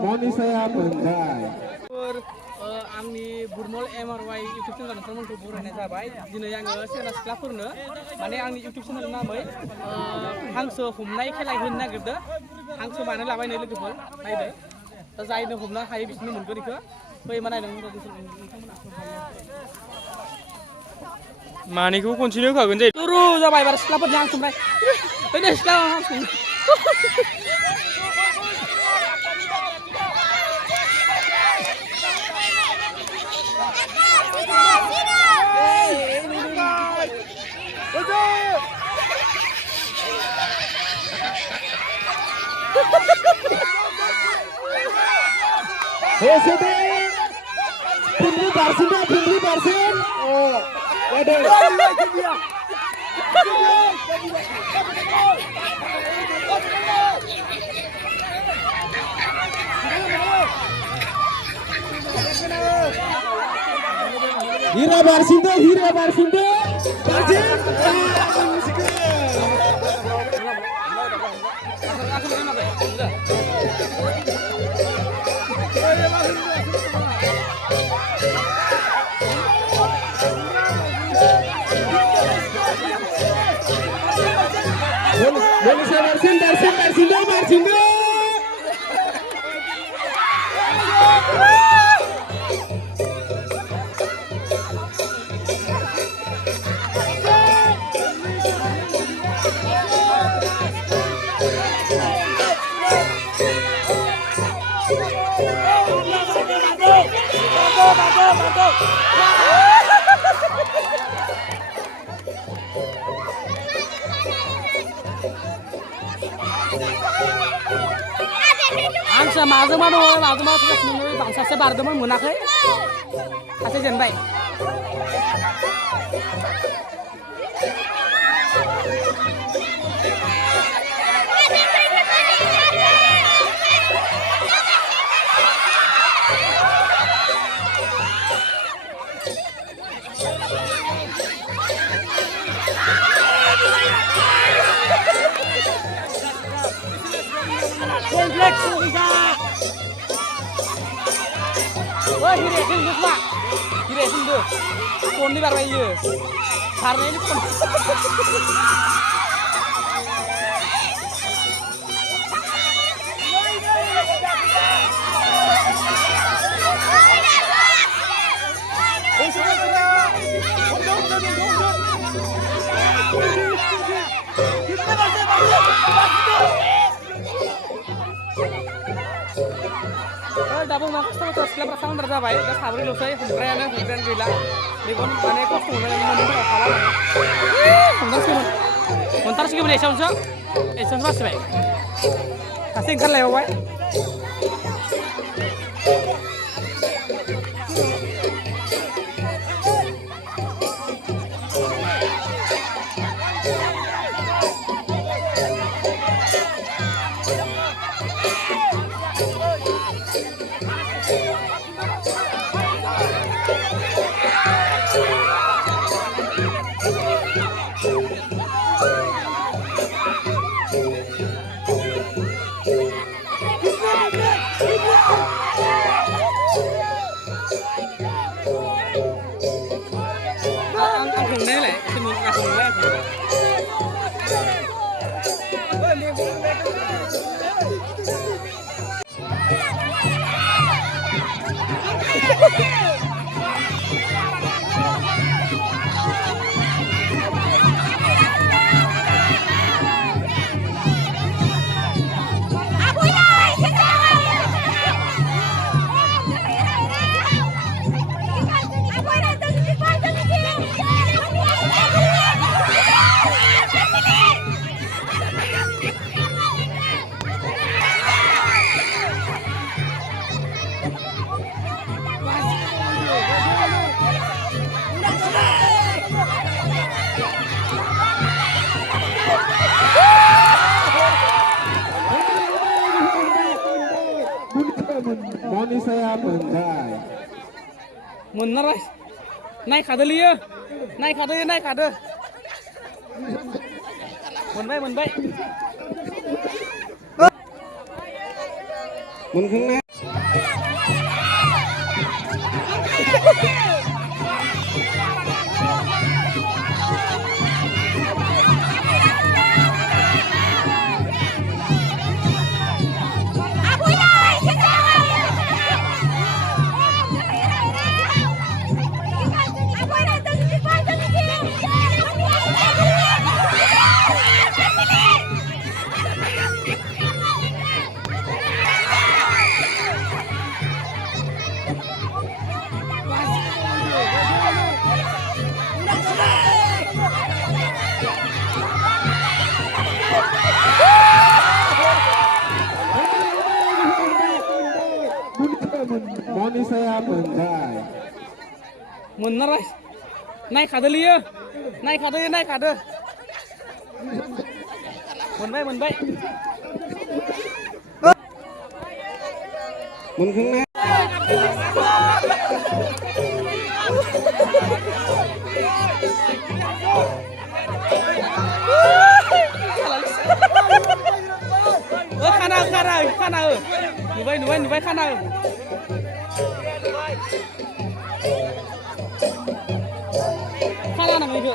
Moni saya Bendai. आंनि बुरमल MRY YouTube channel नोंथांमोनखौ बरायनाय जाबाय दिनै आङो सेंग्रा सिख्लाफोरनो माने आंनि इउटुब चेनेल नामै हांसो हमनाय खेला होनो नागिरदों हांसो मानो लाबायनो लोगोफोर नायदो दा जायनो हमनो हायो बिसोरनो मोनगोन बेखौ फै मा नायदों मानिखौ कन्टिनिउ होखागोन जायो सुरु जाबाय बार सिख्लाफोरनि हांसो हमनाय ओइ सिख्ला हांसो Oh, waduh. Hira Barsindo, Barsindo. हांसोआ माजोंबा दङ माजोंबा सासे बारदोंमोन मोनाखै सासे जेनबाय hiresin tuh pak hiresin tuh kon di barba iya karena ini kon Dabung nang kosong terus setelah perasaan berjabai, udah sabri selesai, humbrayan gila. Dikon mana kosong mana mana kalah. Montar sih boleh esok sih, esok masih baik. Kasih kan lewat. Moni saya mentai. Menara. Naik kada liya. Naik kada ya naik kada. Menbai. Mungkin Moni saya mentai. Menara. Naik kada liya. Naik kada ya naik kada. Menbai. Mungkin Kana. Nubai kana. Kana nang itu.